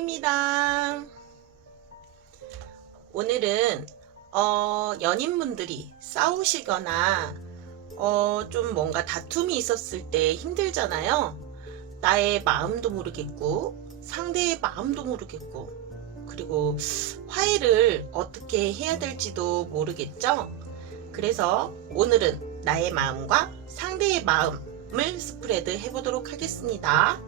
안녕입니다. 오늘은 연인분들이 싸우시거나 좀 뭔가 다툼이 있었을 때 힘들잖아요. 나의 마음도 모르겠고 상대의 마음도 모르겠고 그리고 화해를 어떻게 해야 될지도 모르겠죠. 그래서 오늘은 나의 마음과 상대의 마음을 스프레드 해보도록 하겠습니다.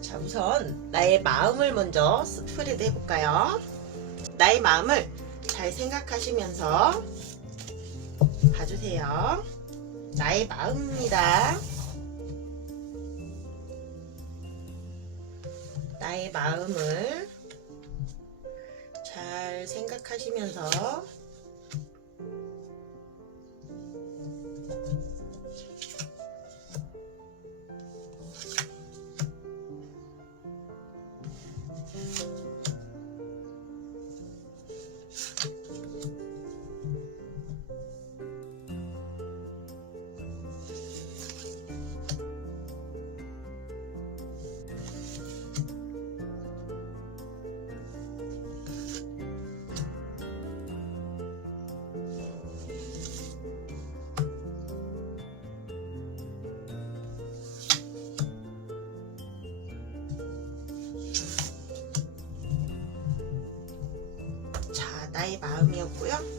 자, 우선 나의 마음을 먼저 스프레드 해볼까요? 나의 마음을 잘 생각하시면서 봐주세요. 나의 마음입니다. 나의 마음을 잘 생각하시면서 나의 마음이었고요.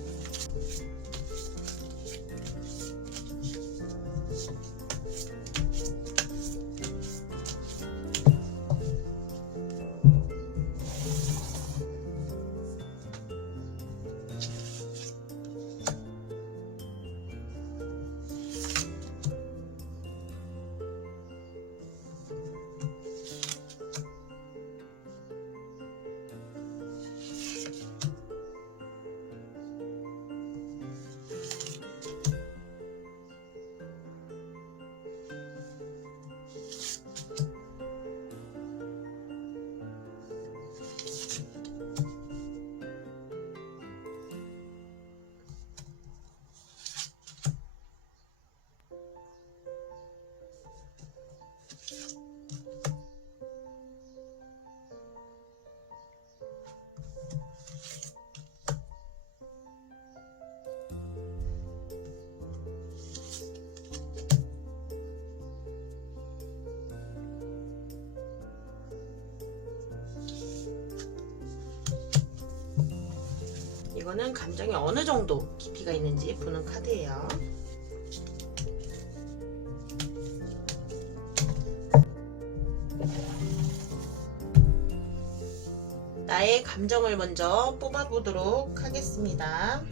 이거는 감정이 어느 정도 깊이가 있는지 보는 카드예요. 나의 감정을 먼저 뽑아보도록 하겠습니다.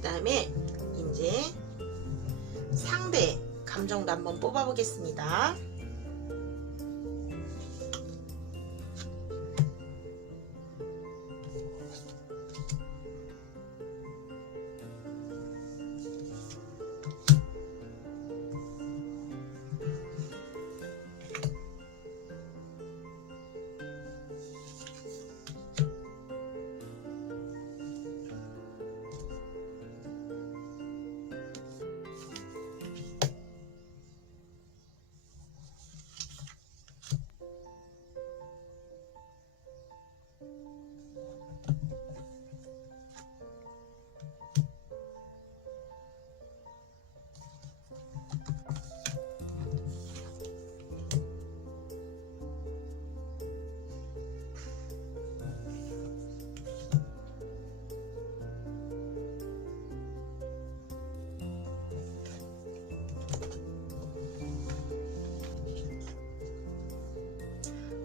그 다음에 이제 상대 감정도 한번 뽑아 보겠습니다.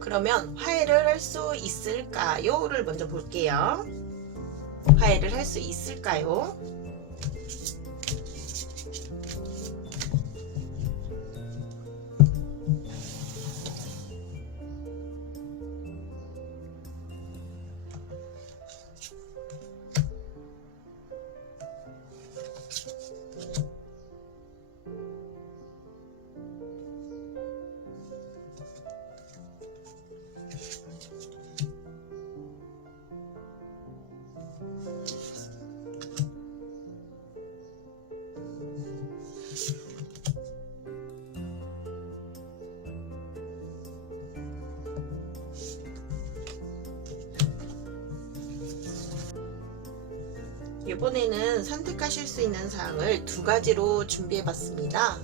그러면 화해를 할 수 있을까요?를 먼저 볼게요. 화해를 할 수 있을까요? 이번에는 선택하실 수 있는 사항을 두 가지로 준비해 봤습니다.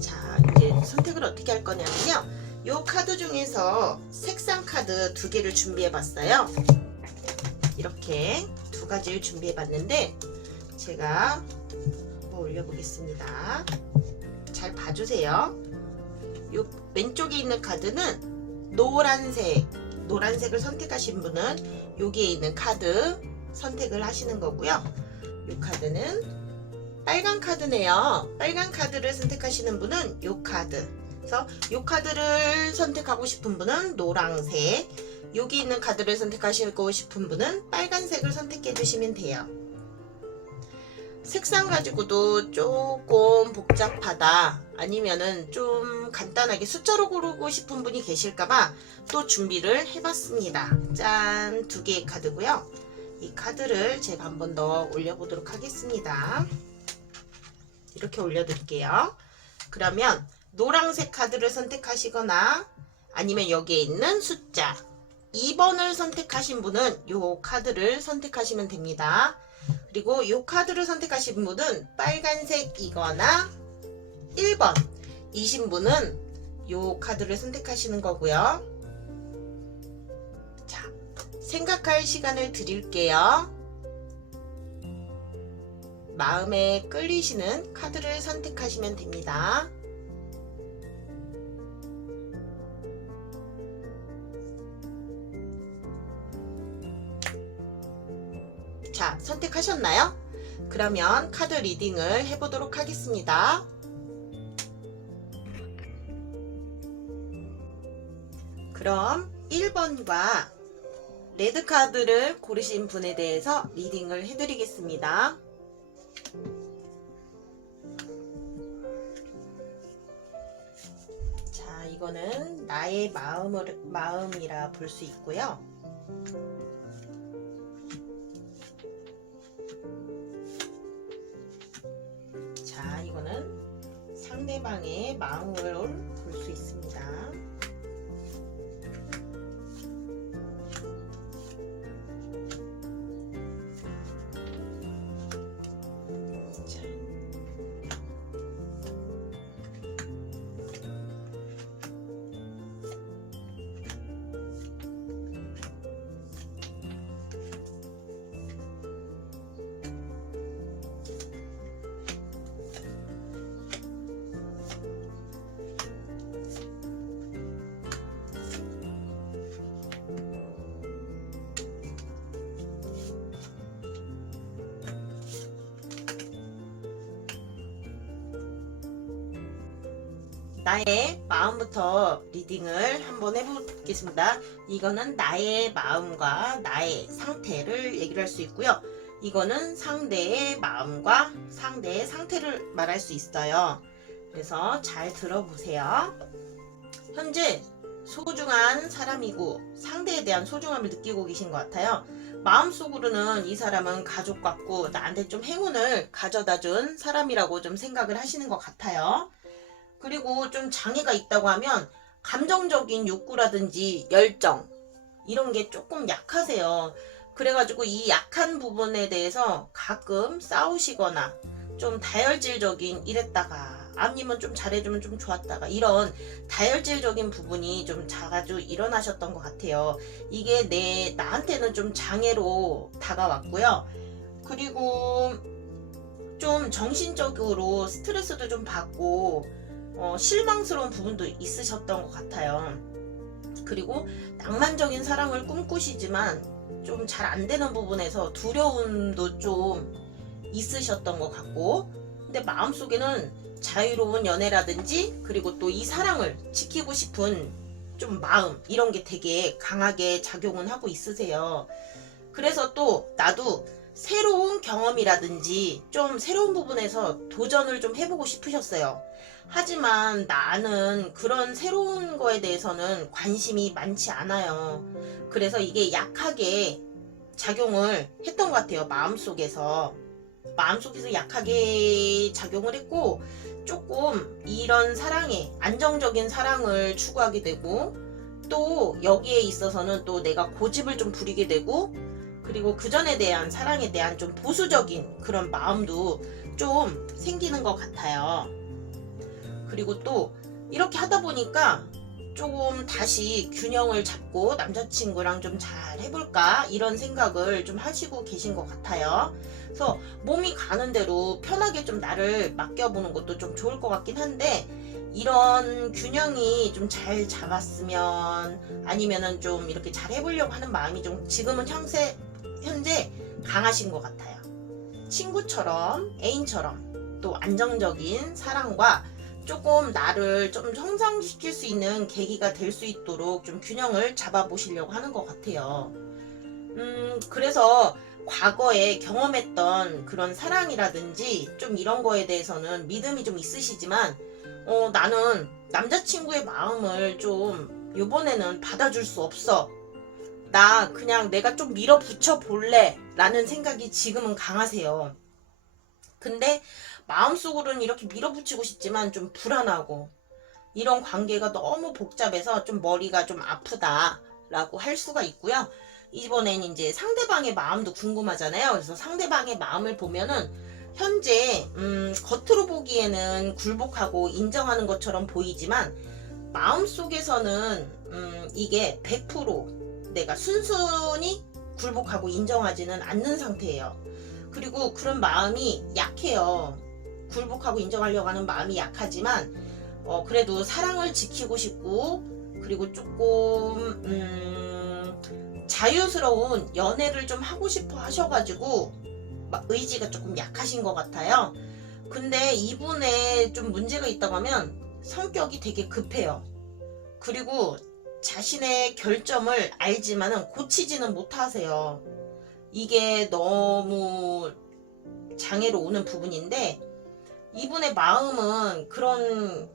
자, 이제 선택을 어떻게 할 거냐면요. 이 카드 중에서 색상 카드 두 개를 준비해 봤어요. 이렇게 두 가지를 준비해 봤는데 제가 한번 올려보겠습니다. 잘 봐주세요. 이 왼쪽에 있는 카드는 노란색을 선택하신 분은 여기에 있는 카드 선택을 하시는 거고요. 이 카드는 빨간 카드네요. 빨간 카드를 선택하시는 분은 이 카드. 그래서 이 카드를 선택하고 싶은 분은 노란색, 여기 있는 카드를 선택하시고 싶은 분은 빨간색을 선택해 주시면 돼요. 색상 가지고도 조금 복잡하다, 아니면은 좀 간단하게 숫자로 고르고 싶은 분이 계실까봐 또 준비를 해봤습니다. 짠! 두 개의 카드고요. 이 카드를 제가 한 번 더 올려보도록 하겠습니다. 이렇게 올려드릴게요. 그러면 노란색 카드를 선택하시거나 아니면 여기에 있는 숫자 2번을 선택하신 분은 이 카드를 선택하시면 됩니다. 그리고 이 카드를 선택하신 분은 빨간색이거나 1번 이신 분은 이 카드를 선택하시는 거고요. 자, 생각할 시간을 드릴게요. 마음에 끌리시는 카드를 선택하시면 됩니다. 자, 선택하셨나요? 그러면 카드 리딩을 해보도록 하겠습니다. 그럼 1번과 레드 카드를 고르신 분에 대해서 리딩을 해드리겠습니다. 자, 이거는 나의 마음이라 볼 수 있고요. 자, 이거는 상대방의 마음을 볼 수 있습니다. 나의 마음부터 리딩을 한번 해보겠습니다. 이거는 나의 마음과 나의 상태를 얘기를 할 수 있고요. 이거는 상대의 마음과 상대의 상태를 말할 수 있어요. 그래서 잘 들어보세요. 현재 소중한 사람이고 상대에 대한 소중함을 느끼고 계신 것 같아요. 마음속으로는 이 사람은 가족 같고 나한테 좀 행운을 가져다 준 사람이라고 좀 생각을 하시는 것 같아요. 그리고 좀 장애가 있다고 하면 감정적인 욕구라든지 열정 이런 게 조금 약하세요. 그래가지고 이 약한 부분에 대해서 가끔 싸우시거나 좀 다혈질적인 이랬다가 아니면 좀 잘해주면 좀 좋았다가 이런 다혈질적인 부분이 좀 자주 일어나셨던 것 같아요. 이게 나한테는 좀 장애로 다가왔고요. 그리고 좀 정신적으로 스트레스도 좀 받고 실망스러운 부분도 있으셨던 것 같아요. 그리고 낭만적인 사랑을 꿈꾸시지만 좀 잘 안 되는 부분에서 두려움도 좀 있으셨던 것 같고, 근데 마음속에는 자유로운 연애라든지 그리고 또 이 사랑을 지키고 싶은 좀 마음, 이런 게 되게 강하게 작용은 하고 있으세요. 그래서 또 나도 새로운 경험이라든지 좀 새로운 부분에서 도전을 좀 해보고 싶으셨어요. 하지만 나는 그런 새로운 거에 대해서는 관심이 많지 않아요. 그래서 이게 약하게 작용을 했던 것 같아요. 마음속에서 약하게 작용을 했고, 조금 이런 사랑에 안정적인 사랑을 추구하게 되고, 또 여기에 있어서는 또 내가 고집을 좀 부리게 되고, 그리고 그전에 대한 사랑에 대한 좀 보수적인 그런 마음도 좀 생기는 것 같아요. 그리고 또 이렇게 하다 보니까 조금 다시 균형을 잡고 남자친구랑 좀 잘 해볼까, 이런 생각을 좀 하시고 계신 것 같아요. 그래서 몸이 가는 대로 편하게 좀 나를 맡겨보는 것도 좀 좋을 것 같긴 한데, 이런 균형이 좀 잘 잡았으면, 아니면은 좀 이렇게 잘 해보려고 하는 마음이 좀 지금은 현재 강하신 것 같아요. 친구처럼, 애인처럼 또 안정적인 사랑과 조금 나를 좀 성장시킬 수 있는 계기가 될 수 있도록 좀 균형을 잡아보시려고 하는 것 같아요. 그래서 과거에 경험했던 그런 사랑이라든지 좀 이런 거에 대해서는 믿음이 좀 있으시지만, 나는 남자친구의 마음을 좀 요번에는 받아줄 수 없어. 나 그냥 내가 좀 밀어붙여 볼래 라는 생각이 지금은 강하세요. 근데 마음속으로는 이렇게 밀어붙이고 싶지만 좀 불안하고, 이런 관계가 너무 복잡해서 좀 머리가 좀 아프다 라고 할 수가 있고요. 이번엔 이제 상대방의 마음도 궁금하잖아요. 그래서 상대방의 마음을 보면은 현재 겉으로 보기에는 굴복하고 인정하는 것처럼 보이지만, 마음속에서는 이게 100% 내가 순순히 굴복하고 인정하지는 않는 상태예요. 그리고 그런 마음이 약해요. 굴복하고 인정하려고 하는 마음이 약하지만, 그래도 사랑을 지키고 싶고, 그리고 조금 자유스러운 연애를 좀 하고 싶어 하셔가지고 의지가 조금 약하신 것 같아요. 근데 이분의 좀 문제가 있다고 하면 성격이 되게 급해요. 그리고 자신의 결점을 알지만은 고치지는 못하세요. 이게 너무 장애로 오는 부분인데, 이분의 마음은 그런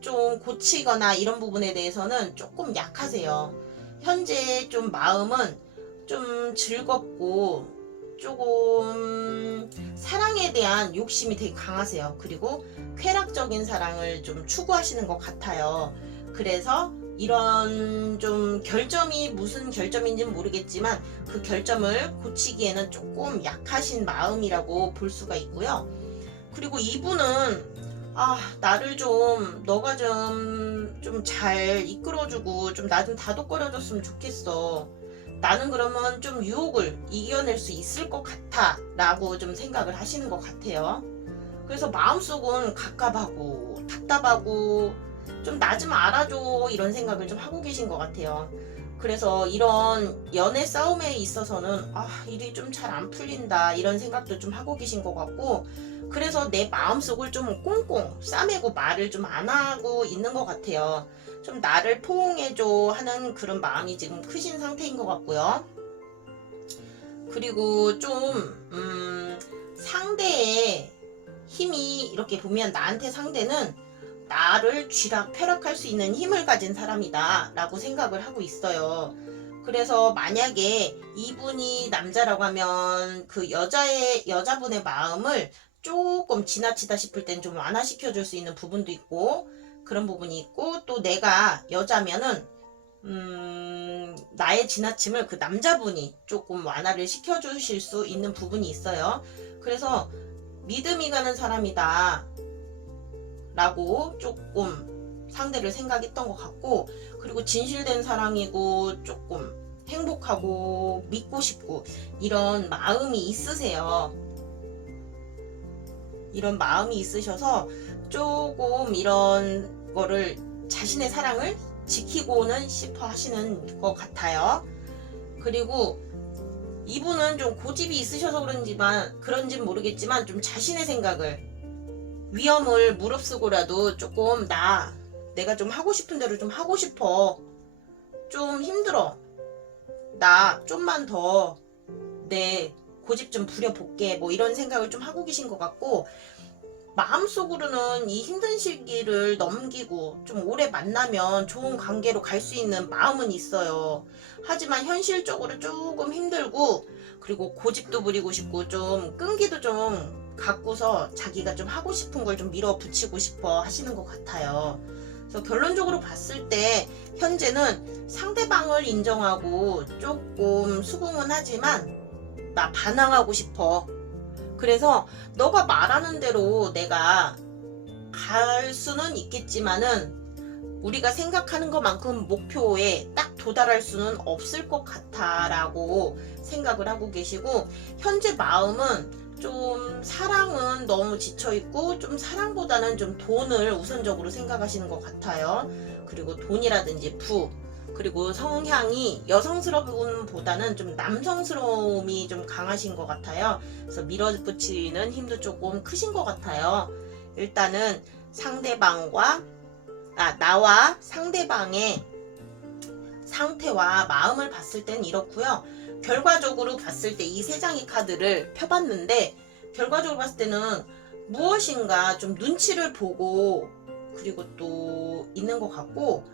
좀 고치거나 이런 부분에 대해서는 조금 약하세요. 현재 좀 마음은 좀 즐겁고 조금 사랑에 대한 욕심이 되게 강하세요. 그리고 쾌락적인 사랑을 좀 추구하시는 것 같아요. 그래서 이런 좀 결점이 무슨 결점인지는 모르겠지만 그 결점을 고치기에는 조금 약하신 마음이라고 볼 수가 있고요. 그리고 이분은 나를 좀 너가 좀 잘 이끌어주고 좀 나 좀 다독거려줬으면 좋겠어. 나는 그러면 좀 유혹을 이겨낼 수 있을 것 같아 라고 좀 생각을 하시는 것 같아요. 그래서 마음속은 갑갑하고 답답하고 좀 나 좀 알아줘 이런 생각을 좀 하고 계신 것 같아요. 그래서 이런 연애 싸움에 있어서는 일이 좀 잘 안 풀린다 이런 생각도 좀 하고 계신 것 같고, 그래서 내 마음속을 좀 꽁꽁 싸매고 말을 좀 안 하고 있는 것 같아요. 좀 나를 포옹해줘 하는 그런 마음이 지금 크신 상태인 것 같고요. 그리고 좀 상대의 힘이 이렇게 보면 나한테 상대는 나를 쥐락펴락할 수 있는 힘을 가진 사람이다 라고 생각을 하고 있어요. 그래서 만약에 이분이 남자라고 하면 그 여자분의 마음을 조금 지나치다 싶을 땐 좀 완화시켜 줄 수 있는 부분도 있고, 그런 부분이 있고, 또 내가 여자면은 나의 지나침을 그 남자분이 조금 완화를 시켜 주실 수 있는 부분이 있어요. 그래서 믿음이 가는 사람이다 라고 조금 상대를 생각했던 것 같고, 그리고 진실된 사랑이고 조금 행복하고 믿고 싶고 이런 마음이 있으세요. 이런 마음이 있으셔서 조금 이런 거를 자신의 사랑을 지키고는 싶어 하시는 것 같아요. 그리고 이분은 좀 고집이 있으셔서 그런지는 모르겠지만 좀 자신의 생각을 위험을 무릅쓰고라도 조금 내가 좀 하고 싶은 대로 좀 하고 싶어. 좀 힘들어. 나 좀만 더 내 고집 좀 부려볼게. 뭐 이런 생각을 좀 하고 계신 것 같고, 마음속으로는 이 힘든 시기를 넘기고 좀 오래 만나면 좋은 관계로 갈 수 있는 마음은 있어요. 하지만 현실적으로 조금 힘들고, 그리고 고집도 부리고 싶고 좀 끈기도 좀 갖고서 자기가 좀 하고 싶은 걸 좀 밀어붙이고 싶어 하시는 것 같아요. 그래서 결론적으로 봤을 때 현재는 상대방을 인정하고 조금 수긍은 하지만 나 반항하고 싶어. 그래서 너가 말하는 대로 내가 갈 수는 있겠지만은 우리가 생각하는 것만큼 목표에 딱 도달할 수는 없을 것 같아 라고 생각을 하고 계시고, 현재 마음은 좀 사랑은 너무 지쳐있고 좀 사랑보다는 좀 돈을 우선적으로 생각하시는 것 같아요. 그리고 돈이라든지 그리고 성향이 여성스러움보다는 좀 남성스러움이 좀 강하신 것 같아요. 그래서 밀어붙이는 힘도 조금 크신 것 같아요. 일단은 나와 상대방의 상태와 마음을 봤을 땐 이렇고요. 결과적으로 봤을 때 이 세 장의 카드를 펴봤는데, 결과적으로 봤을 때는 무엇인가 좀 눈치를 보고 그리고 또 있는 것 같고,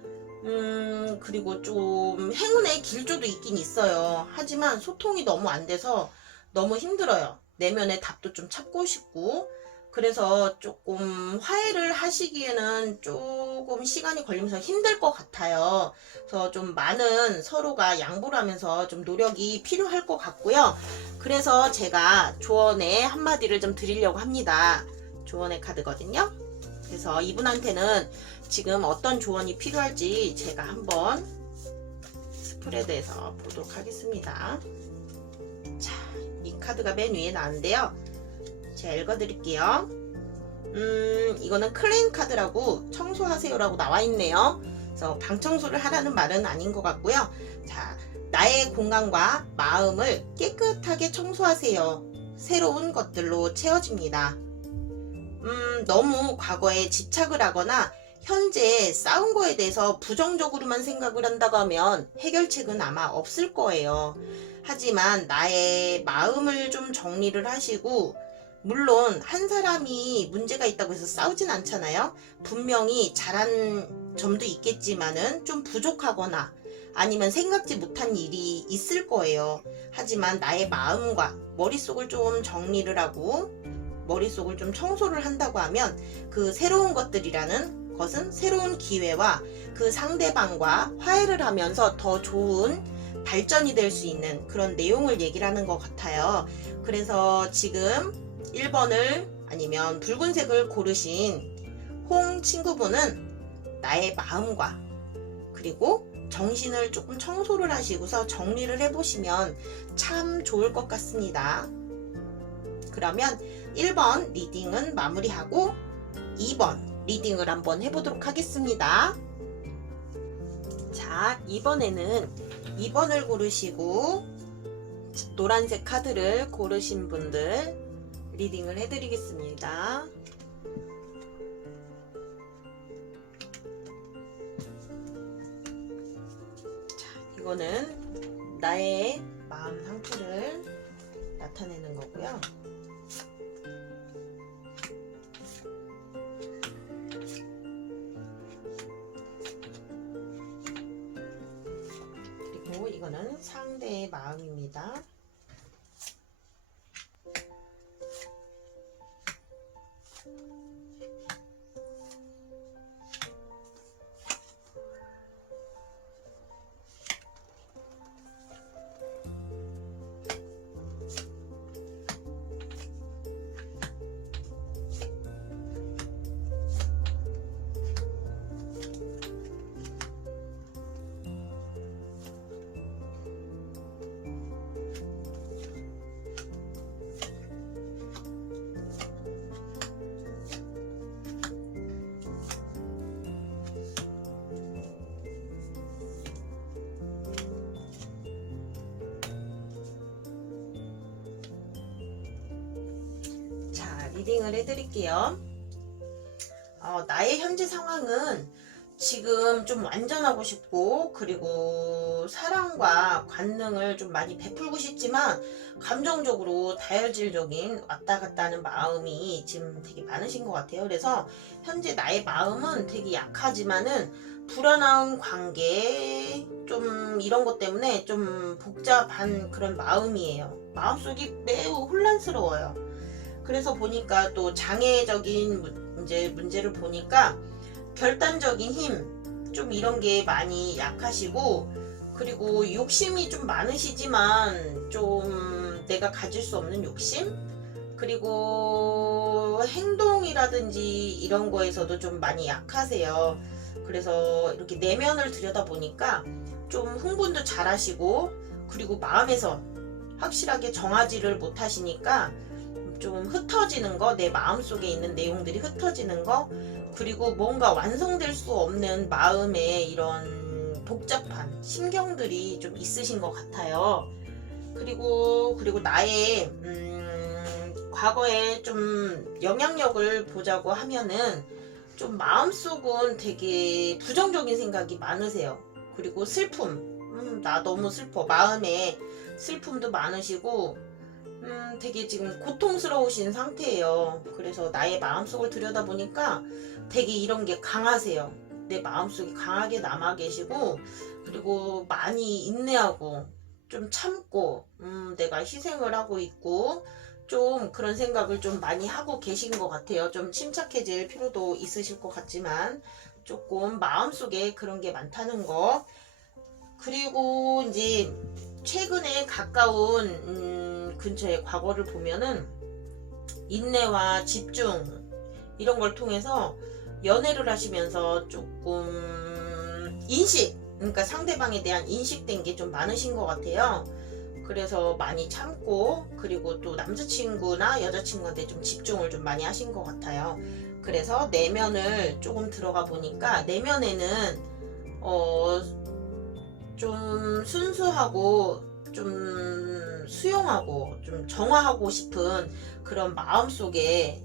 그리고 좀 행운의 길조도 있긴 있어요. 하지만 소통이 너무 안 돼서 너무 힘들어요. 내면의 답도 좀 찾고 싶고, 그래서 조금 화해를 하시기에는 조금 시간이 걸리면서 힘들 것 같아요. 그래서 좀 많은 서로가 양보를 하면서 좀 노력이 필요할 것 같고요. 그래서 제가 조언의 한마디를 좀 드리려고 합니다. 조언의 카드거든요. 그래서 이분한테는 지금 어떤 조언이 필요할지 제가 한번 스프레드에서 보도록 하겠습니다. 자, 이 카드가 맨 위에 나왔는데요. 제가 읽어드릴게요. 이거는 클레임 카드라고 청소하세요라고 나와 있네요. 그래서 방 청소를 하라는 말은 아닌 것 같고요. 자, 나의 공간과 마음을 깨끗하게 청소하세요. 새로운 것들로 채워집니다. 너무 과거에 집착을 하거나 현재 싸운 거에 대해서 부정적으로만 생각을 한다고 하면 해결책은 아마 없을 거예요. 하지만 나의 마음을 좀 정리를 하시고, 물론 한 사람이 문제가 있다고 해서 싸우진 않잖아요. 분명히 잘한 점도 있겠지만은 좀 부족하거나 아니면 생각지 못한 일이 있을 거예요. 하지만 나의 마음과 머릿속을 좀 정리를 하고 머릿속을 좀 청소를 한다고 하면, 그 새로운 것들이라는 것은 새로운 기회와 그 상대방과 화해를 하면서 더 좋은 발전이 될 수 있는 그런 내용을 얘기를 하는 것 같아요. 그래서 지금 1번을 아니면 붉은색을 고르신 홍 친구분은 나의 마음과 그리고 정신을 조금 청소를 하시고서 정리를 해보시면 참 좋을 것 같습니다. 그러면 1번 리딩은 마무리하고 2번 리딩을 한번 해보도록 하겠습니다. 자, 이번에는 2번을 고르시고 노란색 카드를 고르신 분들 리딩을 해드리겠습니다. 자, 이거는 나의 마음 상태를 나타내는 거고요. 그리고 이거는 상대의 마음입니다. 리딩을 해드릴게요. 나의 현재 상황은 지금 좀 완전하고 싶고, 그리고 사랑과 관능을 좀 많이 베풀고 싶지만 감정적으로 다혈질적인 왔다 갔다 하는 마음이 지금 되게 많으신 것 같아요. 그래서 현재 나의 마음은 되게 약하지만은 불안한 관계, 좀 이런 것 때문에 좀 복잡한 그런 마음이에요. 마음속이 매우 혼란스러워요. 그래서 보니까 또 장애적인 문제를 보니까 결단적인 힘, 좀 이런 게 많이 약하시고, 그리고 욕심이 좀 많으시지만 좀 내가 가질 수 없는 욕심, 그리고 행동이라든지 이런 거에서도 좀 많이 약하세요. 그래서 이렇게 내면을 들여다보니까 좀 흥분도 잘 하시고, 그리고 마음에서 확실하게 정하지를 못하시니까 좀 흩어지는 거, 내 마음속에 있는 내용들이 흩어지는 거, 그리고 뭔가 완성될 수 없는 마음의 이런 복잡한 심경들이 좀 있으신 것 같아요. 그리고 나의 과거에 좀 영향력을 보자고 하면은 좀 마음속은 되게 부정적인 생각이 많으세요. 그리고 슬픔, 나 너무 슬퍼, 마음에 슬픔도 많으시고, 되게 지금 고통스러우신 상태예요. 그래서 나의 마음속을 들여다보니까 되게 이런 게 강하세요. 내 마음속이 강하게 남아 계시고, 그리고 많이 인내하고 좀 참고, 내가 희생을 하고 있고, 좀 그런 생각을 좀 많이 하고 계신 것 같아요. 좀 침착해질 필요도 있으실 것 같지만 조금 마음속에 그런 게 많다는 거. 그리고 이제 최근에 가까운 근처의 과거를 보면은 인내와 집중 이런 걸 통해서 연애를 하시면서 조금 그러니까 상대방에 대한 인식된 게 좀 많으신 것 같아요. 그래서 많이 참고, 그리고 또 남자친구나 여자친구한테 좀 집중을 좀 많이 하신 것 같아요. 그래서 내면을 조금 들어가 보니까 내면에는 좀 순수하고 좀 수용하고 좀 정화하고 싶은 그런 마음속에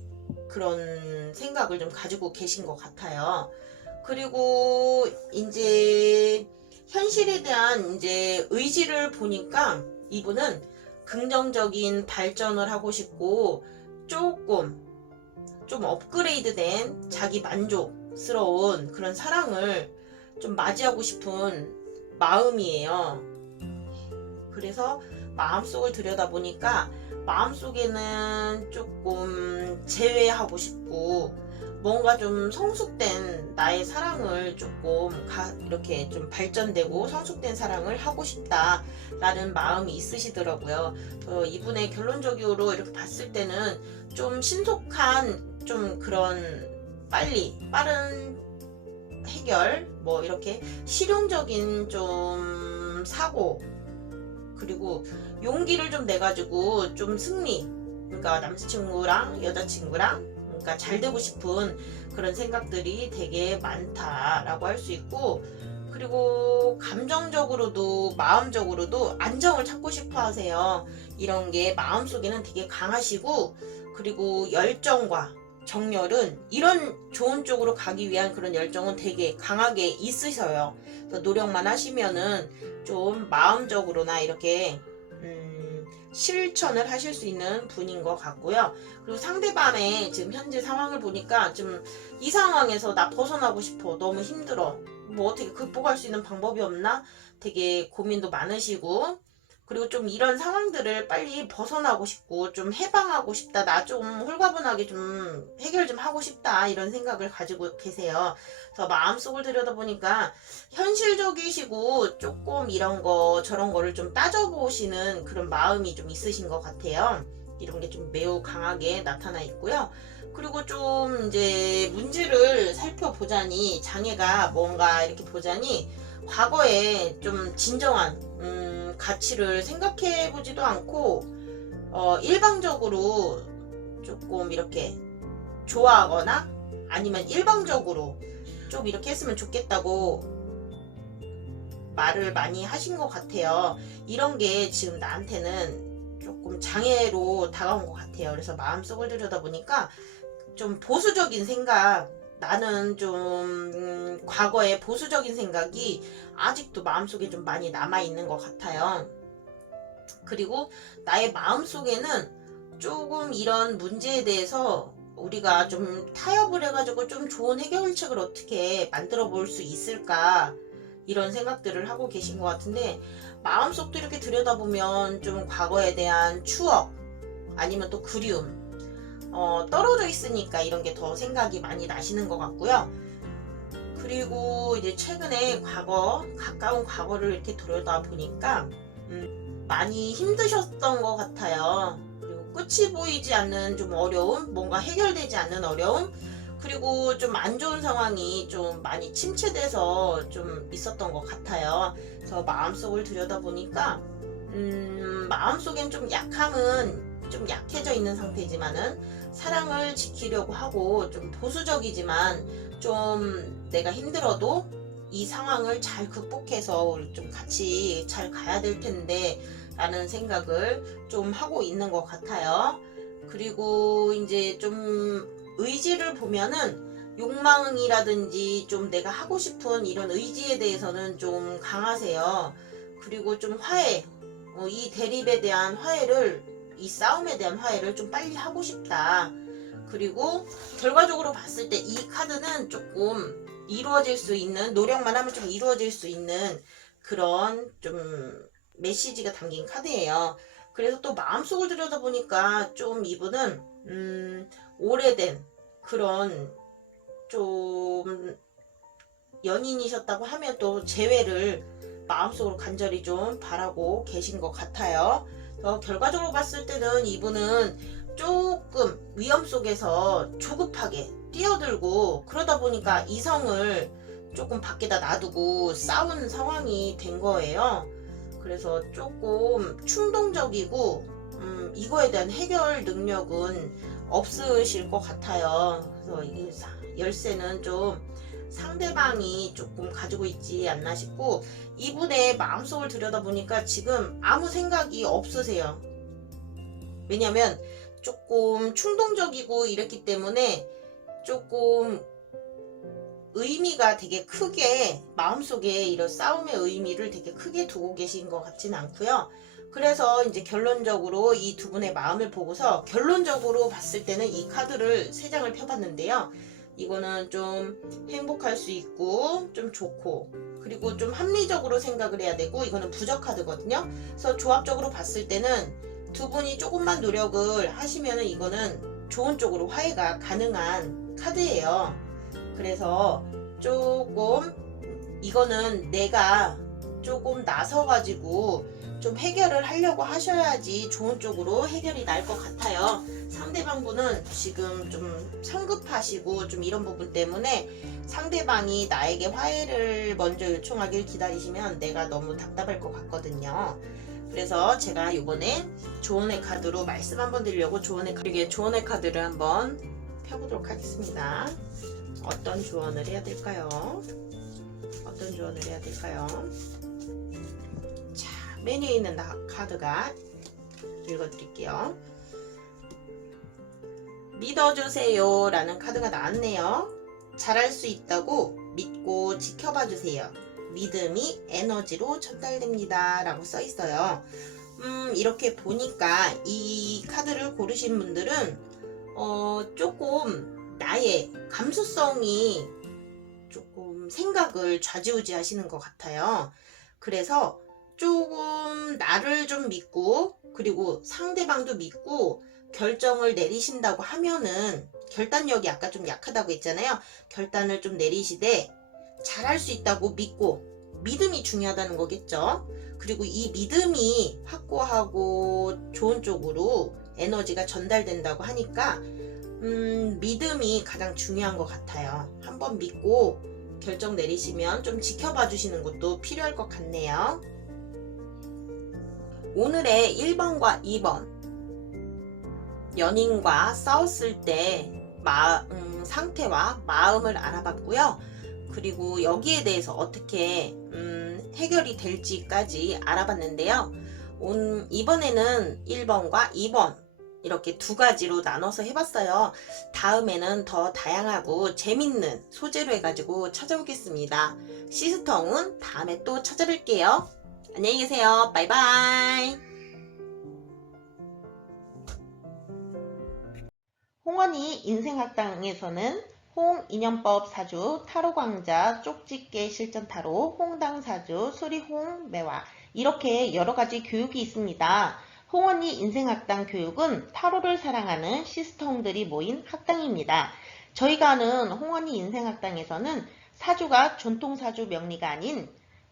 그런 생각을 좀 가지고 계신 것 같아요. 그리고 이제 현실에 대한 이제 의지를 보니까 이분은 긍정적인 발전을 하고 싶고, 조금 좀 업그레이드된 자기 만족스러운 그런 사랑을 좀 맞이하고 싶은 마음이에요. 그래서 마음속을 들여다보니까 마음속에는 조금 제외하고 싶고, 뭔가 좀 성숙된 나의 사랑을 조금 이렇게 좀 발전되고 성숙된 사랑을 하고 싶다라는 마음이 있으시더라고요. 이분의 결론적으로 이렇게 봤을 때는 좀 신속한 좀 그런 빠른 해결, 뭐 이렇게 실용적인 좀 사고, 그리고 용기를 좀 내가지고 좀 승리, 그러니까 남자친구랑 여자친구랑 그러니까 잘 되고 싶은 그런 생각들이 되게 많다라고 할 수 있고, 그리고 감정적으로도 마음적으로도 안정을 찾고 싶어 하세요. 이런 게 마음속에는 되게 강하시고, 그리고 열정과 정열은 이런 좋은 쪽으로 가기 위한 그런 열정은 되게 강하게 있으셔요. 그래서 노력만 하시면은 좀 마음적으로나 이렇게 실천을 하실 수 있는 분인 것 같고요. 그리고 상대방의 지금 현재 상황을 보니까 좀 이 상황에서 나 벗어나고 싶어, 너무 힘들어, 뭐 어떻게 극복할 수 있는 방법이 없나, 되게 고민도 많으시고, 그리고 좀 이런 상황들을 빨리 벗어나고 싶고 좀 해방하고 싶다, 나 좀 홀가분하게 좀 해결 좀 하고 싶다, 이런 생각을 가지고 계세요. 그래서 마음속을 들여다보니까 현실적이시고 조금 이런 거 저런 거를 좀 따져보시는 그런 마음이 좀 있으신 것 같아요. 이런 게 좀 매우 강하게 나타나 있고요. 그리고 좀 이제 문제를 살펴보자니, 장애가 뭔가 이렇게 보자니 과거에 좀 진정한 가치를 생각해 보지도 않고 일방적으로 조금 이렇게 좋아하거나 아니면 일방적으로 좀 이렇게 했으면 좋겠다고 말을 많이 하신 것 같아요. 이런 게 지금 나한테는 조금 장애로 다가온 것 같아요. 그래서 마음속을 들여다보니까 좀 보수적인 생각, 나는 좀 과거의 보수적인 생각이 아직도 마음속에 좀 많이 남아있는 것 같아요. 그리고 나의 마음속에는 조금 이런 문제에 대해서 우리가 좀 타협을 해가지고 좀 좋은 해결책을 어떻게 만들어 볼 수 있을까, 이런 생각들을 하고 계신 것 같은데, 마음속도 이렇게 들여다보면 좀 과거에 대한 추억 아니면 또 그리움, 떨어져 있으니까 이런 게 더 생각이 많이 나시는 것 같고요. 그리고 이제 최근에 가까운 과거를 이렇게 들여다보니까 많이 힘드셨던 것 같아요. 그리고 끝이 보이지 않는 좀 어려움, 뭔가 해결되지 않는 어려움, 그리고 좀 안 좋은 상황이 좀 많이 침체돼서 좀 있었던 것 같아요. 그래서 마음속을 들여다보니까 마음속엔 좀 약함은 좀 약해져 있는 상태지만은 사랑을 지키려고 하고 좀 보수적이지만 좀 내가 힘들어도 이 상황을 잘 극복해서 우리 좀 같이 잘 가야 될 텐데 라는 생각을 좀 하고 있는 것 같아요. 그리고 이제 좀 의지를 보면은 욕망이라든지 좀 내가 하고 싶은 이런 의지에 대해서는 좀 강하세요. 그리고 좀 화해, 이 대립에 대한 화해를, 이 싸움에 대한 화해를 좀 빨리 하고 싶다. 그리고 결과적으로 봤을 때 이 카드는 조금 이루어질 수 있는, 노력만 하면 좀 이루어질 수 있는 그런 좀 메시지가 담긴 카드예요. 그래서 또 마음속을 들여다보니까 좀 이분은 오래된 그런 좀 연인이셨다고 하면 또 재회를 마음속으로 간절히 좀 바라고 계신 것 같아요. 결과적으로 봤을 때는 이분은 조금 위험 속에서 조급하게 뛰어들고 그러다 보니까 이성을 조금 밖에다 놔두고 싸운 상황이 된 거예요. 그래서 조금 충동적이고 이거에 대한 해결 능력은 없으실 것 같아요. 그래서 이 열쇠는 좀 상대방이 조금 가지고 있지 않나 싶고, 이분의 마음속을 들여다보니까 지금 아무 생각이 없으세요. 왜냐면 조금 충동적이고 이랬기 때문에 조금 의미가 되게 크게, 마음속에 이런 싸움의 의미를 되게 크게 두고 계신 것 같지는 않고요. 그래서 이제 결론적으로 이 두 분의 마음을 보고서 결론적으로 봤을 때는 이 카드를 3장을 펴봤는데요. 이거는 좀 행복할 수 있고 좀 좋고, 그리고 좀 합리적으로 생각을 해야 되고, 이거는 부적 카드거든요. 그래서 조합적으로 봤을 때는 두 분이 조금만 노력을 하시면은 이거는 좋은 쪽으로 화해가 가능한 카드예요. 그래서 조금 이거는 내가 조금 나서가지고 좀 해결을 하려고 하셔야지 좋은 쪽으로 해결이 날 것 같아요. 상대방 분은 지금 좀 성급하시고 좀 이런 부분 때문에 상대방이 나에게 화해를 먼저 요청하길 기다리시면 내가 너무 답답할 것 같거든요. 그래서 제가 이번에 조언의 카드로 말씀 한번 드리려고 조언의 카드를 한번 펴보도록 하겠습니다. 어떤 조언을 해야 될까요? 어떤 조언을 해야 될까요? 자, 맨 위에 있는 카드가 읽어드릴게요. 믿어주세요 라는 카드가 나왔네요. 잘할 수 있다고 믿고 지켜봐 주세요. 믿음이 에너지로 전달됩니다 라고 써 있어요. 이렇게 보니까 이 카드를 고르신 분들은 조금 나의 감수성이 조금 생각을 좌지우지 하시는 것 같아요. 그래서 조금 나를 좀 믿고, 그리고 상대방도 믿고 결정을 내리신다고 하면은, 결단력이 아까 좀 약하다고 했잖아요. 결단을 좀 내리시되 잘할 수 있다고 믿고, 믿음이 중요하다는 거겠죠. 그리고 이 믿음이 확고하고 좋은 쪽으로 에너지가 전달된다고 하니까 믿음이 가장 중요한 것 같아요. 한번 믿고 결정 내리시면 좀 지켜봐 주시는 것도 필요할 것 같네요. 오늘의 1번과 2번, 연인과 싸웠을 때 상태와 마음을 알아봤고요. 그리고 여기에 대해서 어떻게 해결이 될지까지 알아봤는데요. 이번에는 1번과 2번 이렇게 두 가지로 나눠서 해봤어요. 다음에는 더 다양하고 재밌는 소재로 해가지고 찾아오겠습니다. 시스터홍은 다음에 또 찾아뵐게요. 안녕히 계세요. 바이바이. 홍원이 인생학당에서는 홍인연법 사주, 타로강좌, 쪽집게 실전 타로, 홍당사주, 수리홍 매화 이렇게 여러가지 교육이 있습니다. 홍원이 인생학당 교육은 타로를 사랑하는 시스터홍들이 모인 학당입니다. 저희가 하는 홍원이 인생학당에서는 사주가 전통사주 명리가 아닌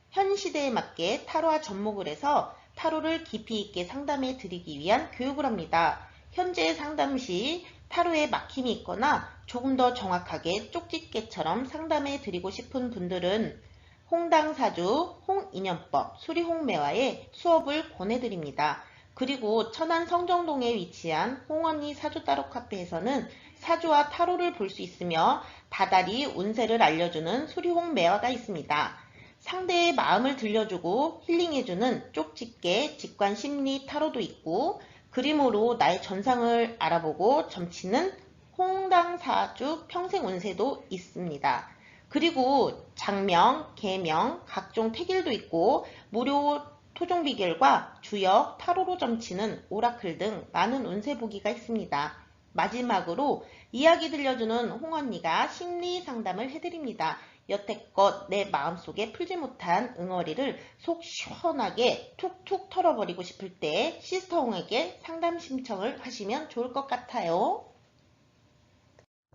현 시대에 맞게 타로와 접목을 해서 타로를 깊이 있게 상담해 드리기 위한 교육을 합니다. 현재 상담 시 타로에 막힘이 있거나 조금 더 정확하게 쪽집게처럼 상담해 드리고 싶은 분들은 홍당사주, 홍인연법, 수리홍매화의 수업을 권해드립니다. 그리고 천안 성정동에 위치한 홍언니 사주따로 카페에서는 사주와 타로를 볼 수 있으며 다달이 운세를 알려주는 수리홍매화가 있습니다. 상대의 마음을 들려주고 힐링해주는 쪽집게, 직관심리 타로도 있고 그림으로 나의 전상을 알아보고 점치는 홍당사주 평생운세도 있습니다. 그리고 장명, 계명, 각종 태길도 있고 무료 토종비결과 주역, 타로로 점치는 오라클 등 많은 운세 보기가 있습니다. 마지막으로 이야기 들려주는 홍언니가 심리 상담을 해드립니다. 여태껏 내 마음속에 풀지 못한 응어리를 속 시원하게 툭툭 털어버리고 싶을 때 시스터홍에게 상담 신청을 하시면 좋을 것 같아요.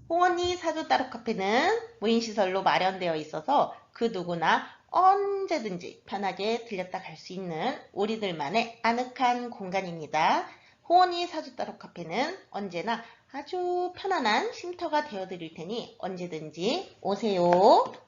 홍언니 사주 따로 카페는 무인시설로 마련되어 있어서 그 누구나 언제든지 편하게 들렸다 갈 수 있는 우리들만의 아늑한 공간입니다. 홍언니 사주 따로 카페는 언제나 아주 편안한 쉼터가 되어 드릴 테니 언제든지 오세요.